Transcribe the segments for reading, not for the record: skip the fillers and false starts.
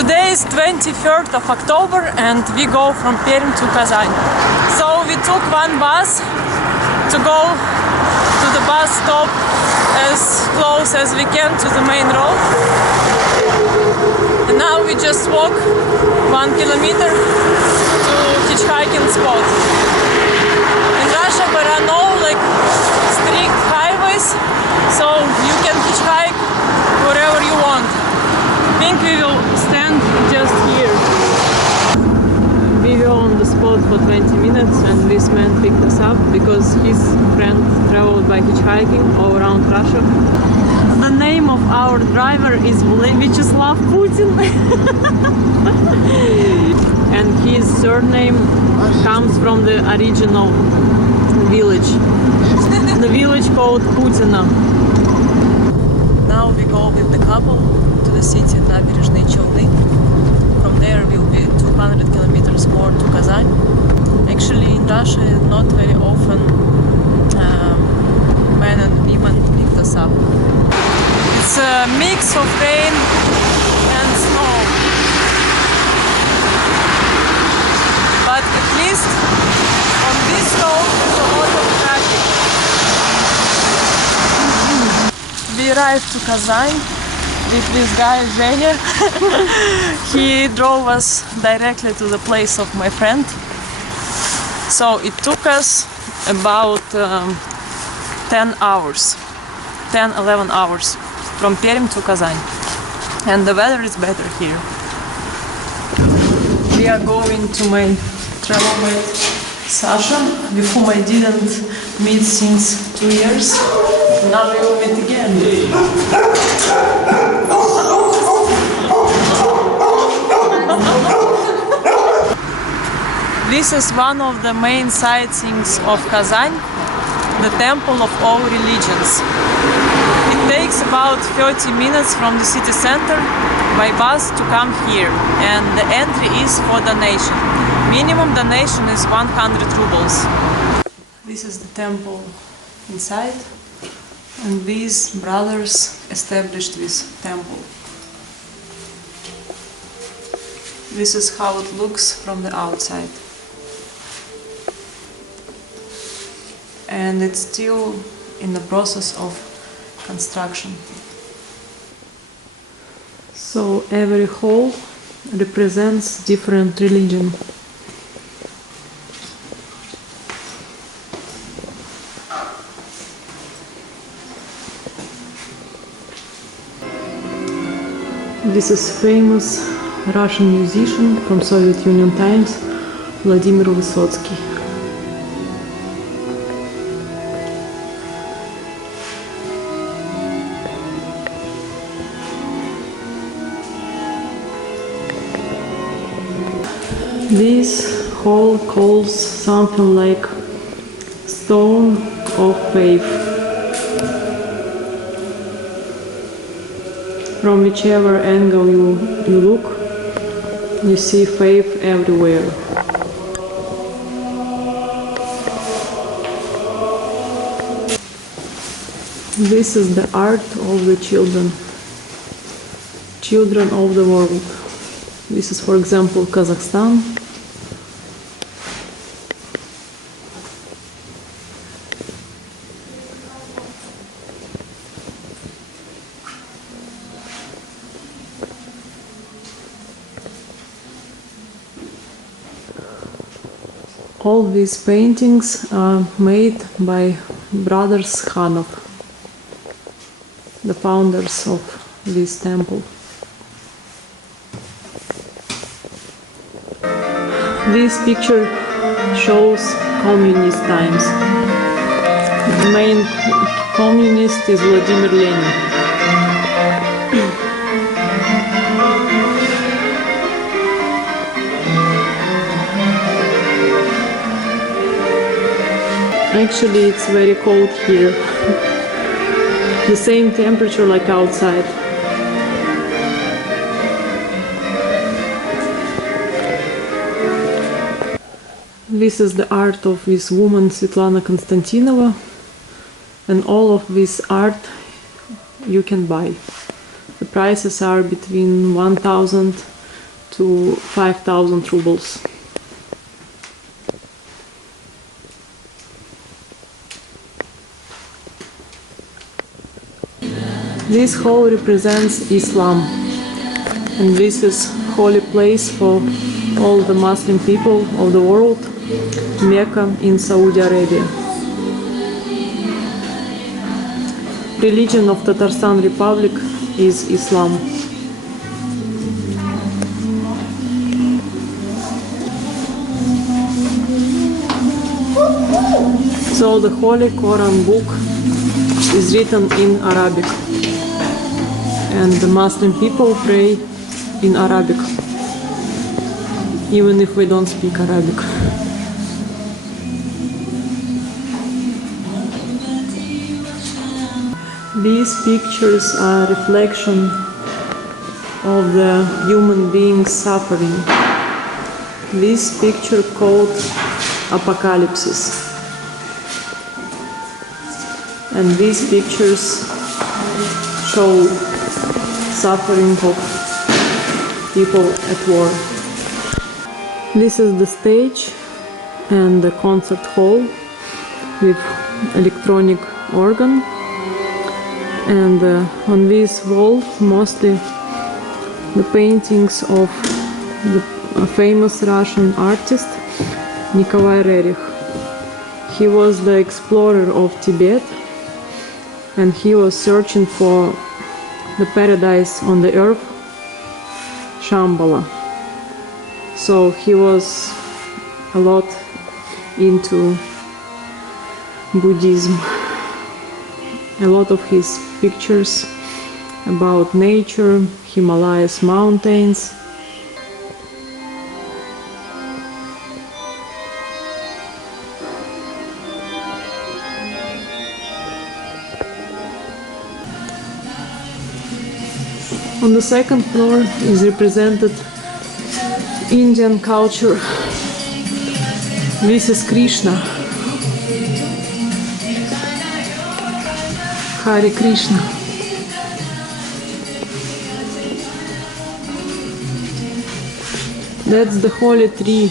Today is 23rd of October and we go from Perm to Kazan. So we took one bus to go to the bus stop as close as we can to the main road. And now we just walk 1 kilometer to hitchhiking spot. In Russia there are no strict highways, so you can hitchhike wherever you want. I think we will stand just here. We were on the spot for 20 minutes and this man picked us up because his friend traveled by hitchhiking all around Russia. The name of our driver is Vyacheslav Putin and his surname comes from the original village. The village called Putina. Now we go with the couple to the city Nizhny Novgorod. From there will be 200 kilometers more to Kazan. Actually in Russia not very often men and women pick us up. It's a mix of rain and snow. But at least on this road there's a lot of traffic. We arrived to Kazan with this guy Zhenya. He drove us directly to the place of my friend. So it took us about 10 hours, 10-11 hours from Perm to Kazan. And the weather is better here. We are going to my travelmate Sasha, with whom I didn't meet since 2 years. Now we will meet again. This is one of the main sightseeings of Kazan, the temple of all religions. It takes about 30 minutes from the city center by bus to come here, and the entry is for donation. Minimum donation is 100 rubles. This is the temple inside, and these brothers established this temple. This is how it looks from the outside. And it's still in the process of construction. So every hall represents different religion. This is famous Russian musician from Soviet Union times, Vladimir Vysotsky. This hall calls something like stone of faith. From whichever angle you look, you see faith everywhere. This is the art of the children of the world. This is, for example, Kazakhstan. All these paintings are made by brothers Khanov, the founders of this temple. This picture shows communist times. The main communist is Vladimir Lenin. Actually, it's very cold here. The same temperature like outside. This is the art of this woman, Svetlana Konstantinova, and all of this art you can buy. The prices are between 1,000 to 5,000 rubles. This hall represents Islam, and this is holy place for all the Muslim people of the world, Mecca in Saudi Arabia. Religion of Tatarstan Republic is Islam. So the Holy Quran book is written in Arabic, and the Muslim people pray in Arabic, even if we don't speak Arabic. These pictures are a reflection of the human being's suffering. This picture called Apocalypse. And these pictures show suffering of people at war. This is the stage and the concert hall with electronic organ. And on these walls, mostly the paintings of the famous Russian artist Nikolai Rerich. He was the explorer of Tibet, and he was searching for the paradise on the earth, Shambhala. So he was a lot into Buddhism. A lot of his pictures about nature, Himalayas mountains. On the second floor is represented Indian culture. This is Krishna. Hare Krishna. That's the holy tree.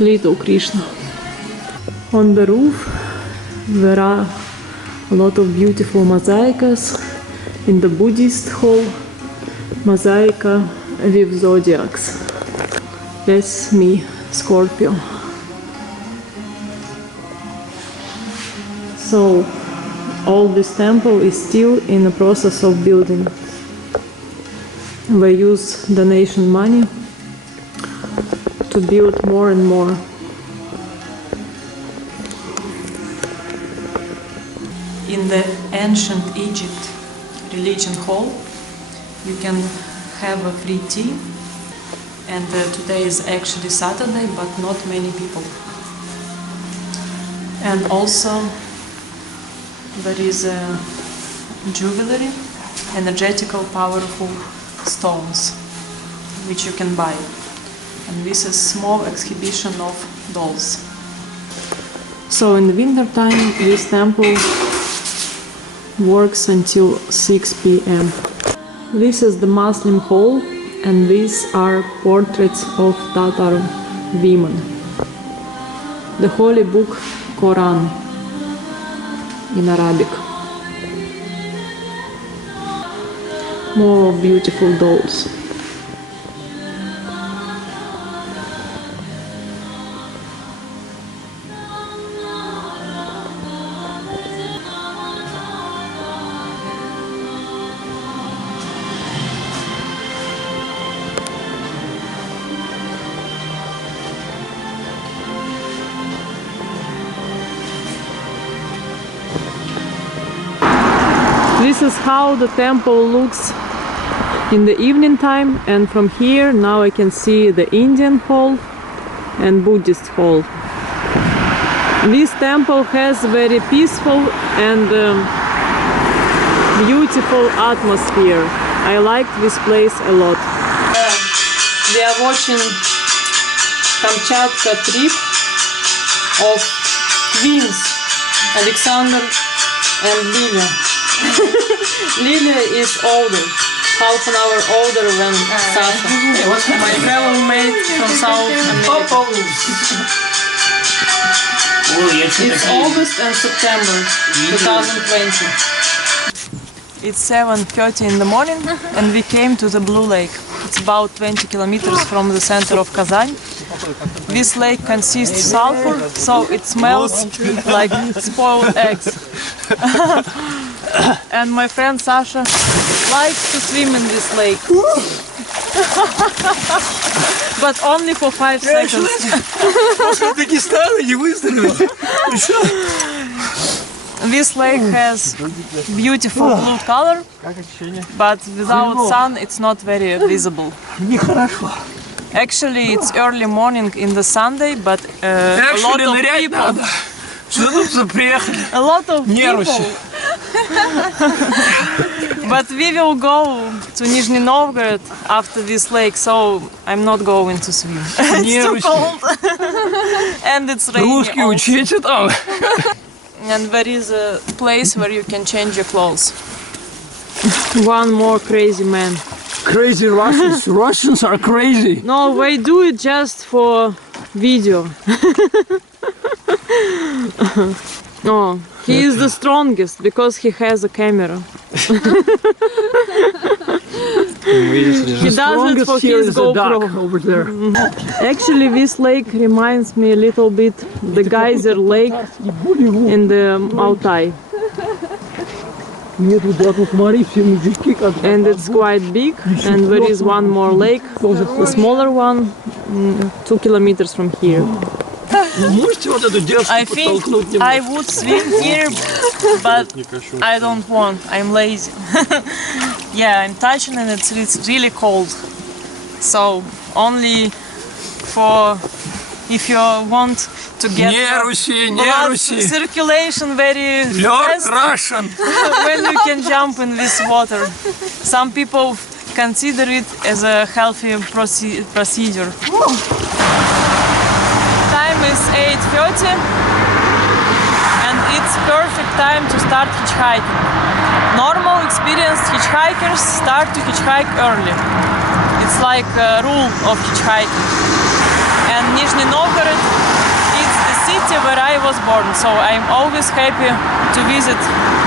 Little Krishna. On the roof there are a lot of beautiful mosaicas. In the Buddhist hall, mosaica with zodiacs. That's me, Scorpio. So all this temple is still in the process of building. We use donation money to build more and more. In the ancient Egypt religion hall, you can have a free tea, and today is actually Saturday, but not many people. And also there is a jewelry, energetical, powerful stones, which you can buy. And this is small exhibition of dolls. So in the winter time, this temple works until 6 p.m. This is the Muslim hall, and these are portraits of Tatar women. The holy book Quran in Arabic. More beautiful dolls. This is how the temple looks in the evening time, and from here now I can see the Indian hall and Buddhist hall. This temple has very peaceful and beautiful atmosphere. I like this place a lot. We are watching Kamchatka trip of twins Alexander and Lila. Lilia is older, half an hour older than Sasha. My travel mate from South America. It's August and September 2020. It's 7:30 in the morning and we came to the Blue Lake. It's about 20 kilometers from the center of Kazan. This lake consists of sulfur, so it smells like spoiled eggs. And my friend Sasha likes to swim in this lake. But only for 5 seconds. This lake has beautiful blue color, but without sun it's not very visible. Actually, it's early morning in the Sunday, but a lot of people. A lot of people. But we will go to Nizhny Novgorod after this lake, so I'm not going to swim. It's too cold. And it's raining also. And there is a place where you can change your clothes. One more crazy man. Crazy Russians. Russians are crazy. No, they do it just for video. Oh, he is the strongest because he has a camera. He does it for his GoPro. Over there. Actually, this lake reminds me a little bit the geyser lake in the Altai. And it's quite big, and there is one more lake, a smaller one, 2 kilometers from here. I think I would swim here, but I don't want, I'm lazy. Yeah, I'm touching and it's really cold. So only for if you want to get blood circulation very fast, when you can jump in this water. Some people consider it as a healthy procedure. Time is 8:30 and it's perfect time to start hitchhiking. Normal experienced hitchhikers start to hitchhike early. It's like a rule of hitchhiking. And Nizhny Novgorod is the city where I was born, so I'm always happy to visit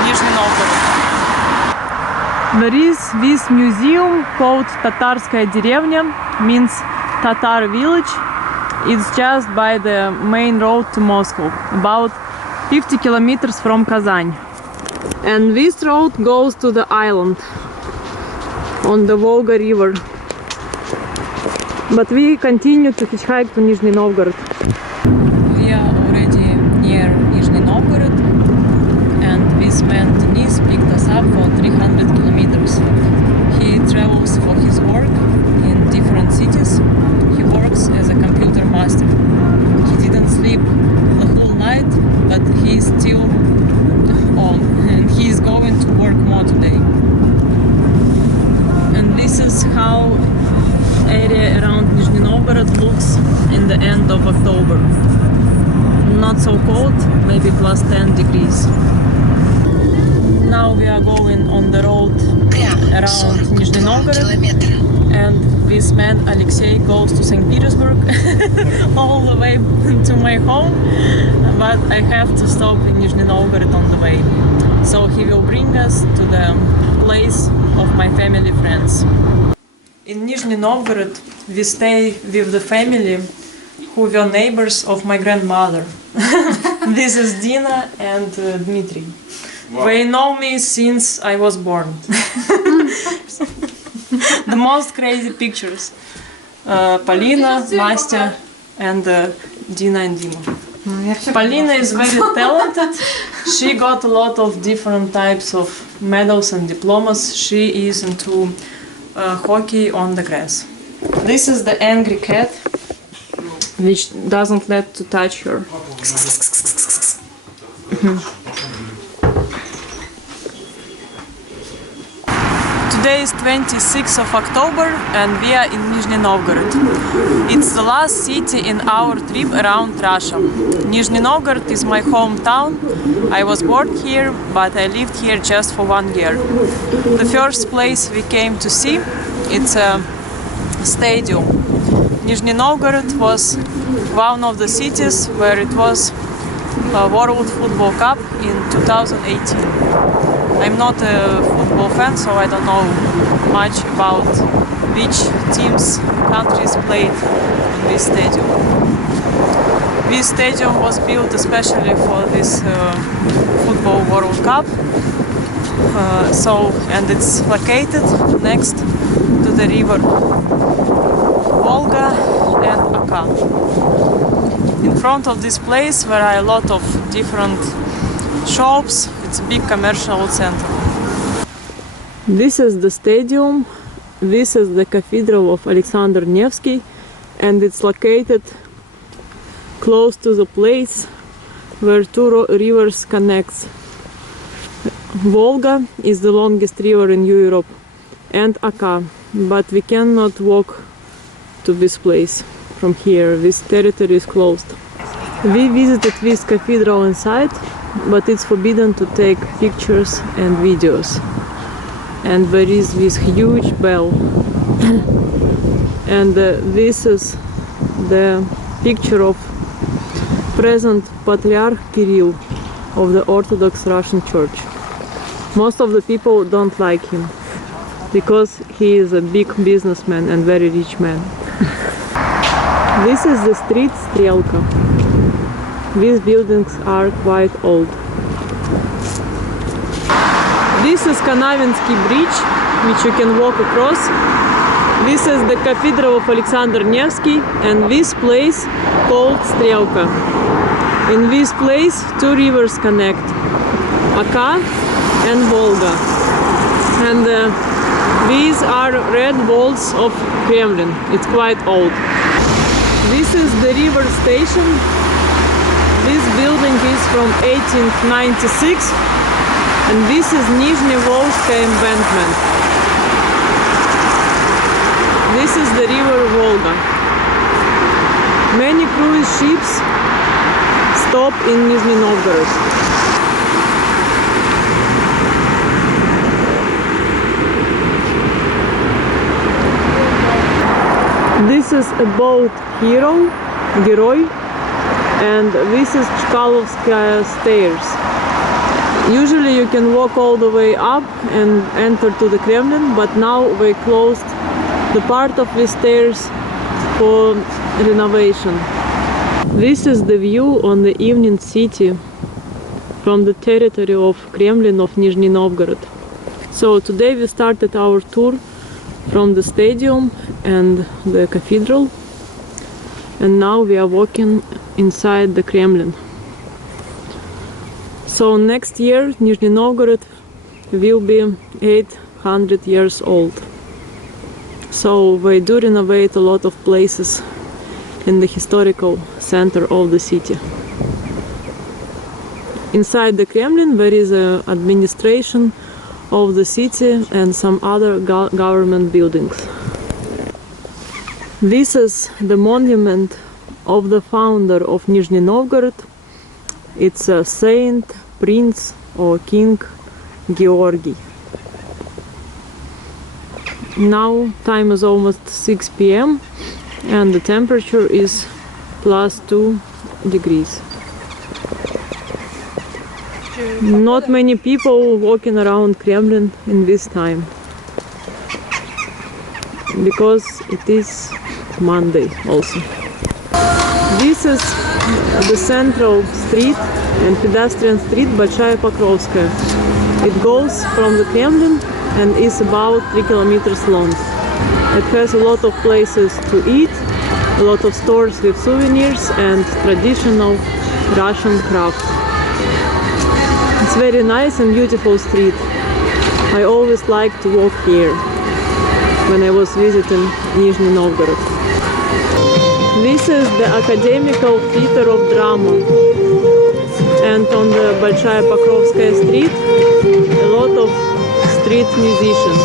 Nizhny Novgorod. There is this museum called Tatarskaya деревня, means Tatar village. It's just by the main road to Moscow, about 50 kilometers from Kazan. And this road goes to the island on the Volga river. But we continue to hitchhike to Nizhny Novgorod. We are already near Nizhny Novgorod, and this man Denis picked us up for 300 kilometers. He travels for his work in different cities. He works as a computer master. He didn't sleep the whole night, but he is still on, and he is going to work more today. And this is how area around Nizhny Novgorod looks in the end of October. Not so cold, maybe plus 10 degrees. Now we are going on the road around Nizhny Novgorod, and this man Alexei goes to St. Petersburg all the way to my home, but I have to stop in Nizhny Novgorod on the way. So he will bring us to the place of my family friends. In Nizhny Novgorod, we stay with the family who were neighbors of my grandmother. This is Dina and Dmitry. Wow. They know me since I was born. The most crazy pictures. Polina, Nastya, and Dina and Dima. Polina is very talented. She got a lot of different types of medals and diplomas. She is into hockey on the grass. This is the angry cat, which doesn't let to touch her. Today is 26th of October and we are in Nizhny Novgorod. It's the last city in our trip around Russia. Nizhny Novgorod is my hometown. I was born here, but I lived here just for 1 year. The first place we came to see, it's a stadium. Nizhny Novgorod was one of the cities where it was a World Football Cup in 2018. I'm not a football fan, so I don't know much about which teams, countries played in this stadium. This stadium was built especially for this Football World Cup. And it's located next to the river Volga and Oka. In front of this place there are a lot of different shops. It's a big commercial center. This is the stadium. This is the cathedral of Alexander Nevsky, and it's located close to the place where two rivers connect. Volga is the longest river in Europe, and Oka, but we cannot walk to this place from here. This territory is closed. We visited this cathedral inside, but it's forbidden to take pictures and videos. And there is this huge bell. And this is the picture of present Patriarch Kirill of the Orthodox Russian Church. Most of the people don't like him because he is a big businessman and very rich man. This is the street Strelka. These buildings are quite old. This is Kanavinsky Bridge, which you can walk across. This is the Cathedral of Alexander Nevsky, and this place called Strelka. In this place, two rivers connect, Oka and Volga. And these are red walls of Kremlin. It's quite old. This is the river station. This building is from 1896, and this is Nizhny Volskaya embankment. This is the river Volga. Many cruise ships stop in Nizhny Novgorod. This is a boat Heroi, and this is Chkalovskaya stairs. Usually you can walk all the way up and enter to the Kremlin, but now they closed the part of the stairs for renovation. This is the view on the evening city from the territory of Kremlin of Nizhny Novgorod. So today we started our tour from the stadium and the cathedral, and now we are walking inside the Kremlin. So next year Nizhny Novgorod will be 800 years old. So they do renovate a lot of places in the historical center of the city. Inside the Kremlin there is an administration of the city and some other government buildings. This is the monument of the founder of Nizhny Novgorod. It's a saint, prince or king Georgy. Now time is almost 6 p.m. and the temperature is +2 degrees. Not many people walking around Kremlin in this time, because it is Monday also. This is the central street and pedestrian street Большая Покровская. It goes from the Kremlin and is about 3 kilometers long. It has a lot of places to eat, a lot of stores with souvenirs and traditional Russian craft. It's very nice and beautiful street. I always liked to walk here when I was visiting Nizhny Novgorod. This is the Academical Theater of Drama, and on the Большая Покровская street a lot of street musicians.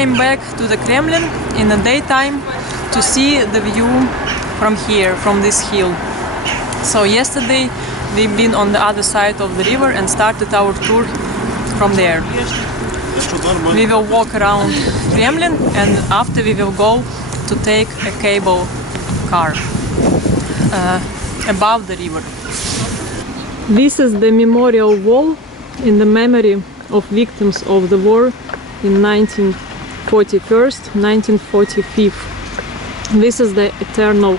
came back to the Kremlin in the daytime to see the view from here, from this hill. So yesterday we've been on the other side of the river and started our tour from there. We will walk around Kremlin and after we will go to take a cable car above the river. This is the memorial wall in the memory of victims of the war in 1941, 1945. This is the eternal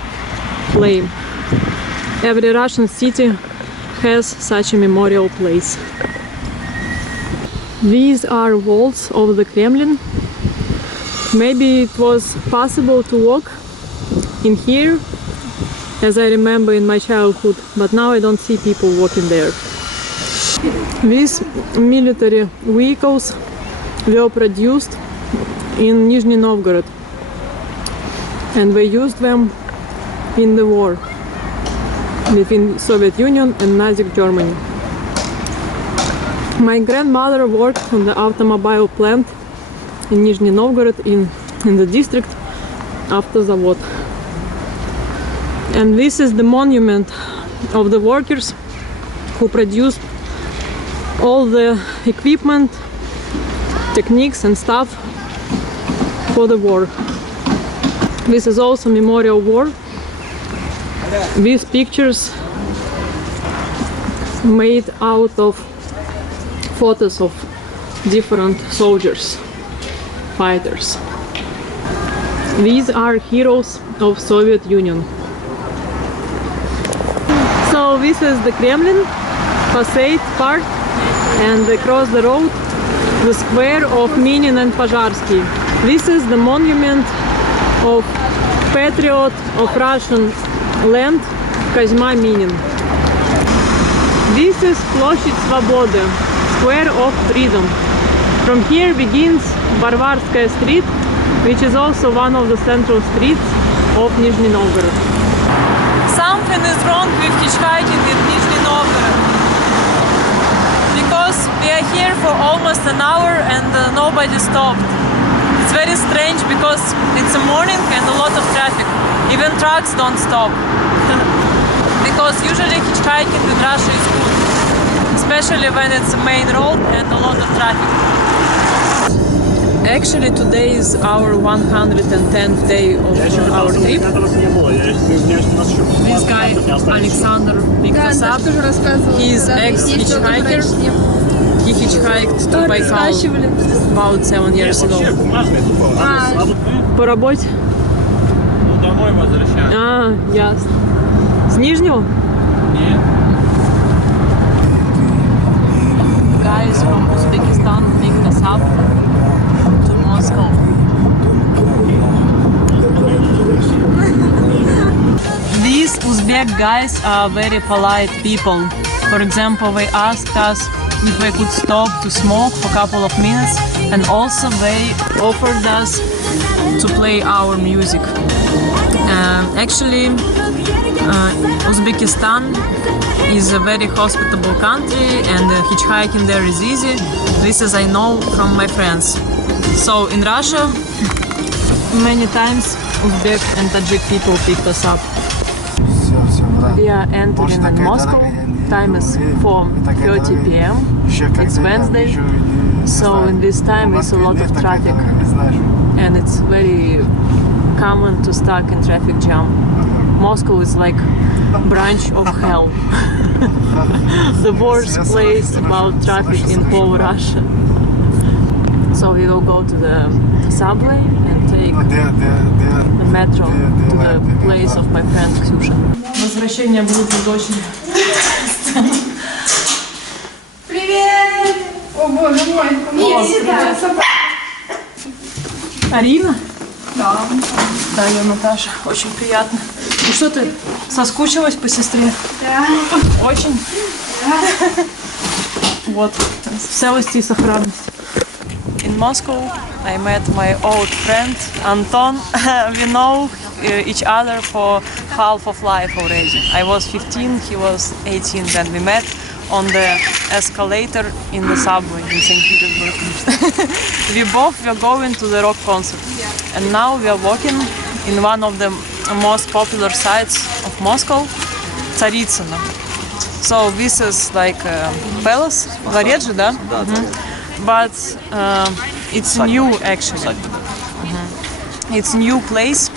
flame. Every Russian city has such a memorial place. These are walls of the Kremlin. Maybe it was possible to walk in here, as I remember in my childhood, but now I don't see people walking there. These military vehicles were produced in Nizhny Novgorod and we used them in the war between Soviet Union and Nazi Germany. My grandmother worked on the automobile plant in Nizhny Novgorod in the district after Zavod. And this is the monument of the workers who produced all the equipment, techniques and stuff for the war. This is also memorial war. These pictures made out of photos of different soldiers, fighters. These are heroes of Soviet Union. So this is the Kremlin facade part, and across the road the square of Minin and Pozharsky. This is the monument of patriot of Russian land Kazma Minin. This is Площадь Свободы, square of freedom. From here begins Varvarskaya Street, which is also one of the central streets of Nizhny Novgorod. Something is wrong with hitchhiking in Nizhny Novgorod, because we are here for almost an hour and nobody stopped. It's very strange because it's a morning and a lot of traffic. Even trucks don't stop. Because usually hitchhiking in Russia is good, especially when it's a main road and a lot of traffic. Actually, today is our 110th day of our trip. This guy, Alexander, picked us up. He is ex-hitchhiker. He hitchhiked to Baikal about 7 years ago. По работе? Ну, домой возвращаемся. Ясно. С Нижнего? Нет. Guys from Uzbekistan picked us up to Moscow. These Uzbek guys are very polite people. For example, they asked us if we could stop to smoke for a couple of minutes, and also they offered us to play our music. Actually, Uzbekistan is a very hospitable country and hitchhiking there is easy. This is I know from my friends. So in Russia, many times Uzbek and Tajik people picked us up. We are entering in Moscow. Time is 4:30 p.m. It's Wednesday, so in this time it's a lot of traffic and it's very common to stuck in traffic jam. Moscow is like branch of hell. The worst place about traffic in whole Russia. So we will go to the subway and take the metro to the place of my friend Ksusha. Возвращение будет из очень. Привет! О боже мой! Привет, собака! Арина? Да. Да, я Наташа. Очень приятно. Ну что ты, соскучилась по сестре? Да. Очень? Да. Вот, в целости и сохранности. In Moscow, I met my old friend Anton. We know each other for half of life already. I was 15, he was 18 when we met. on the escalator in the subway in St. Petersburg. We both were going to the rock concert, and now we are walking in one of the most popular sites of Moscow, Tsaritsyno. So this is like a palace, дворец же, да? But it's new actually. It's new place.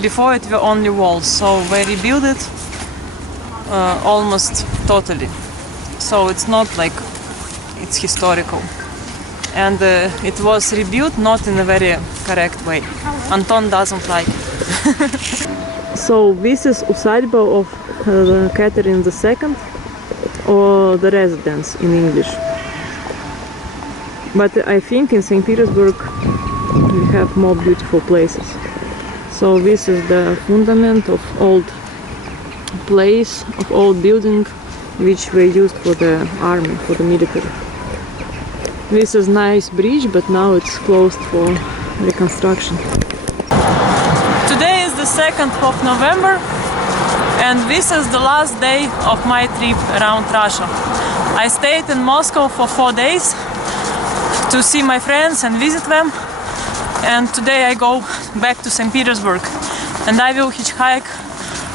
Before it were only walls, so they rebuilt it almost totally. So it's not like it's historical. And it was rebuilt not in a very correct way. Anton doesn't like it. So this is усадьба of Catherine II, or the residence in English. But I think in St. Petersburg we have more beautiful places. So this is the fundament of old place, of old building, which were used for the army, for the military. This is nice bridge, but now it's closed for reconstruction. Today is the 2nd of November, and this is the last day of my trip around Russia. I stayed in Moscow for 4 days to see my friends and visit them. And today I go back to St. Petersburg, and I will hitchhike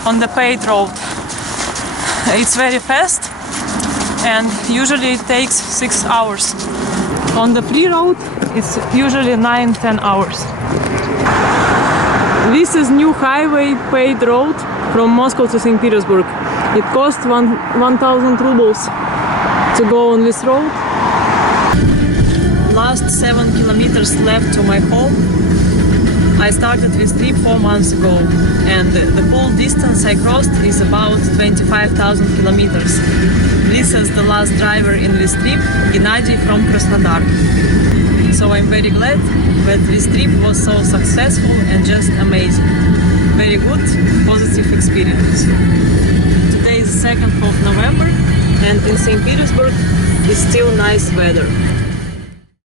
on the paved road. It's very fast and usually it takes 6 hours. On the free road it's usually 9-10 hours. This is new highway paved road from Moscow to St. Petersburg. It costs 1,000 rubles to go on this road. Last 7 kilometers left to my home. I started this trip 4 months ago, and the whole distance I crossed is about 25,000 kilometers. This is the last driver in this trip, Gennady from Krasnodar. So I'm very glad that this trip was so successful and just amazing. Very good, positive experience. Today is 2nd of November, and in St. Petersburg it's still nice weather.